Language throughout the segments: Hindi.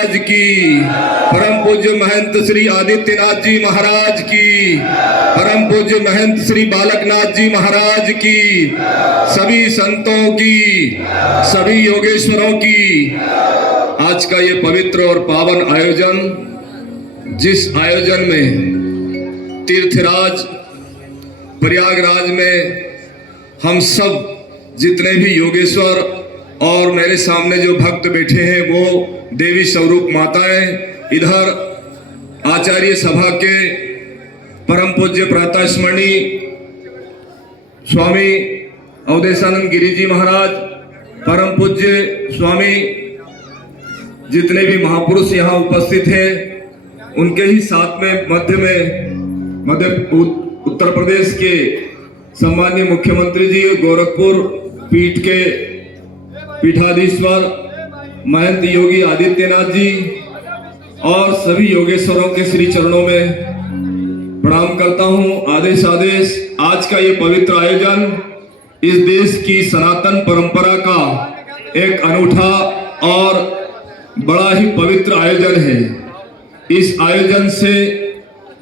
महाराज की, परम पूज्य महंत श्री आदित्यनाथ जी महाराज की, परम पूज्य महंत श्री बालकनाथ जी महाराज की, सभी संतों की, सभी योगेश्वरों की। आज का ये पवित्र और पावन आयोजन, जिस आयोजन में तीर्थराज प्रयागराज में हम सब जितने भी योगेश्वर और मेरे सामने जो भक्त बैठे हैं वो देवी स्वरूप माताएं, इधर आचार्य सभा के परम पूज्य प्रातः स्मरणीय स्वामी अवधेशानंद गिरी जी महाराज, परम पूज्य स्वामी जितने भी महापुरुष यहाँ उपस्थित हैं, उनके ही साथ में उत्तर प्रदेश के सम्माननीय मुख्यमंत्री जी, गोरखपुर पीठ के पीठाधीश्वर महंत योगी आदित्यनाथ जी और सभी योगेश्वरों के श्री चरणों में प्रणाम करता हूं। आदेश आदेश आज का ये पवित्र आयोजन इस देश की सनातन परंपरा का एक अनूठा और बड़ा ही पवित्र आयोजन है। इस आयोजन से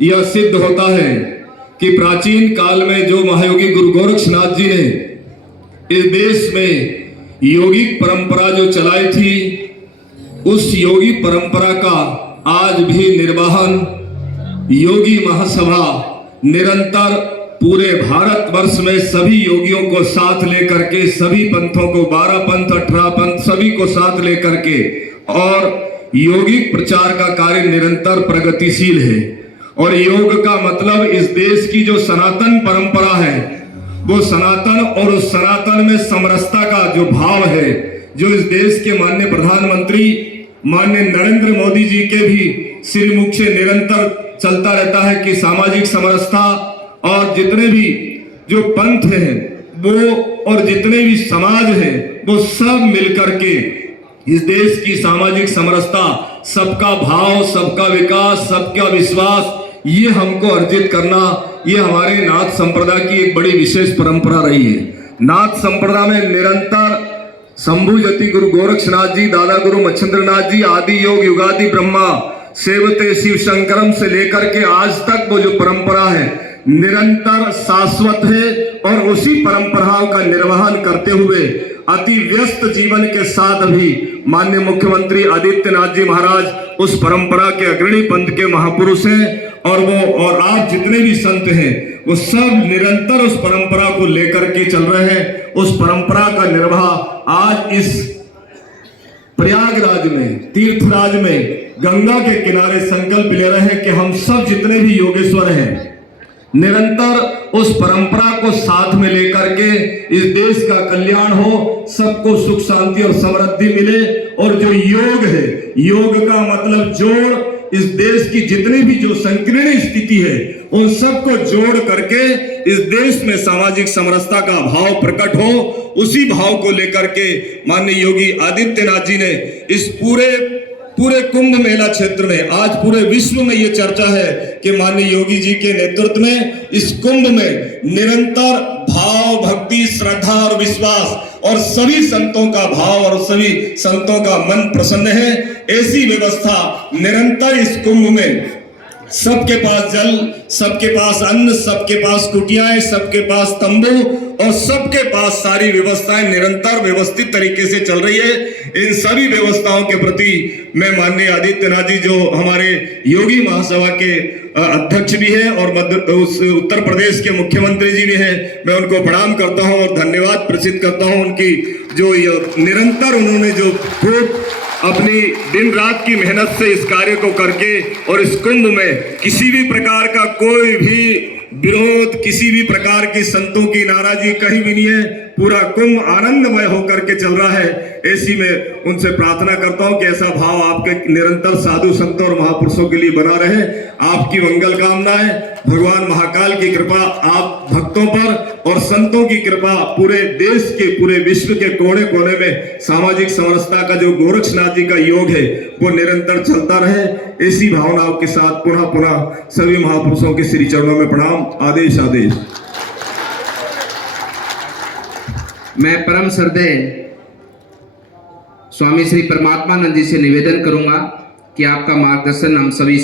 यह सिद्ध होता है कि प्राचीन काल में जो महायोगी गुरु गोरक्षनाथ जी ने इस देश में योगिक परंपरा जो चलाई थी, उस योगी परंपरा का आज भी निर्वहन योगी महासभा निरंतर पूरे भारतवर्ष में सभी योगियों को साथ लेकर के, सभी पंथों को, 12 पंथ 18 पंथ सभी को साथ लेकर के और योगिक प्रचार का कार्य निरंतर प्रगतिशील है। और योग का मतलब इस देश की जो सनातन परंपरा है, वो सनातन और उस सनातन में समरसता का जो भाव है, जो इस देश के माननीय प्रधानमंत्री माननीय नरेंद्र मोदी जी के भी श्रीमुख से निरंतर चलता रहता है कि सामाजिक समरसता और जितने भी जो पंथ हैं वो और जितने भी समाज हैं वो सब मिलकर के इस देश की सामाजिक समरसता, सबका भाव, सबका विकास, सबका विश्वास, ये हमको अर्जित करना, ये हमारे नाथ संप्रदाय की एक बड़ी विशेष परंपरा रही है। नाथ संप्रदाय में निरंतर शंभु जति गुरु गोरक्षनाथ जी, दादा गुरु मच्छिंद्रनाथ जी, आदि योग युगादि ब्रह्मा सेवते शिव शंकरम से लेकर के आज तक वो जो परंपरा है निरंतर शाश्वत है। और उसी परंपराओं का निर्वहन करते हुए अति व्यस्त जीवन के साथ भी माननीय मुख्यमंत्री आदित्यनाथ जी महाराज उस परंपरा के अग्रणी पंथ के महापुरुष हैं। और आप जितने भी संत हैं वो सब निरंतर उस परंपरा को लेकर के चल रहे हैं। उस परंपरा का निर्वाह आज इस प्रयागराज में, तीर्थराज में, गंगा के किनारे संकल्प ले रहे हैं कि हम सब जितने भी योगेश्वर हैं निरंतर उस परंपरा को साथ में लेकर के इस देश का कल्याण हो, सबको सुख शांति और समृद्धि मिले। और जो योग है, योग का मतलब जोड़, इस देश की जितनी भी जो संकीर्ण स्थिति है उन सबको जोड़ करके इस देश में सामाजिक समरसता का भाव प्रकट हो। उसी भाव को लेकर के माननीय योगी आदित्यनाथ जी ने इस पूरे कुंभ मेला क्षेत्र में, आज पूरे विश्व में ये चर्चा है कि माननीय योगी जी के नेतृत्व में इस कुंभ में निरंतर भाव, भक्ति, श्रद्धा और विश्वास और सभी संतों का भाव और सभी संतों का मन प्रसन्न है। ऐसी व्यवस्था निरंतर इस कुंभ में, सबके पास जल, सबके पास अन्न, सबके पास कुटियाएं, सबके पास तंबू और सबके पास सारी व्यवस्थाएं निरंतर व्यवस्थित तरीके से चल रही है। इन सभी व्यवस्थाओं के प्रति मैं माननीय आदित्यनाथ जी जो हमारे योगी महासभा के अध्यक्ष भी है और उत्तर प्रदेश के मुख्यमंत्री जी भी हैं, मैं उनको प्रणाम करता हूं और धन्यवाद प्रसिद्ध करता हूं। उनकी जो निरंतर उन्होंने जो खूब अपनी दिन रात की मेहनत से इस कार्य को करके और इस कुंभ में किसी भी प्रकार का कोई भी विरोध, किसी भी प्रकार की संतों की नाराजगी कहीं भी नहीं है। पूरा कुंभ आनंदमय होकर के चल रहा है। ऐसी में उनसे प्रार्थना करता हूं कि ऐसा भाव आपके निरंतर साधु संतों और महापुरुषों के लिए बना रहे। आपकी मंगल कामनाएं, भगवान महाकाल की कृपा आप भक्तों पर और संतों की कृपा पूरे देश के, पूरे विश्व के कोने कोने में सामाजिक समरसता का जो गोरक्षनाथ जी का योग है वो निरंतर चलता रहे। ऐसी भावनाओं के साथ पुनः पुनः सभी महापुरुषों के श्री चरणों में प्रणाम। आदेश आदेश। मैं परम श्रद्धेय स्वामी श्री परमात्मानंद जी से निवेदन करूंगा कि आपका मार्गदर्शन हम सभी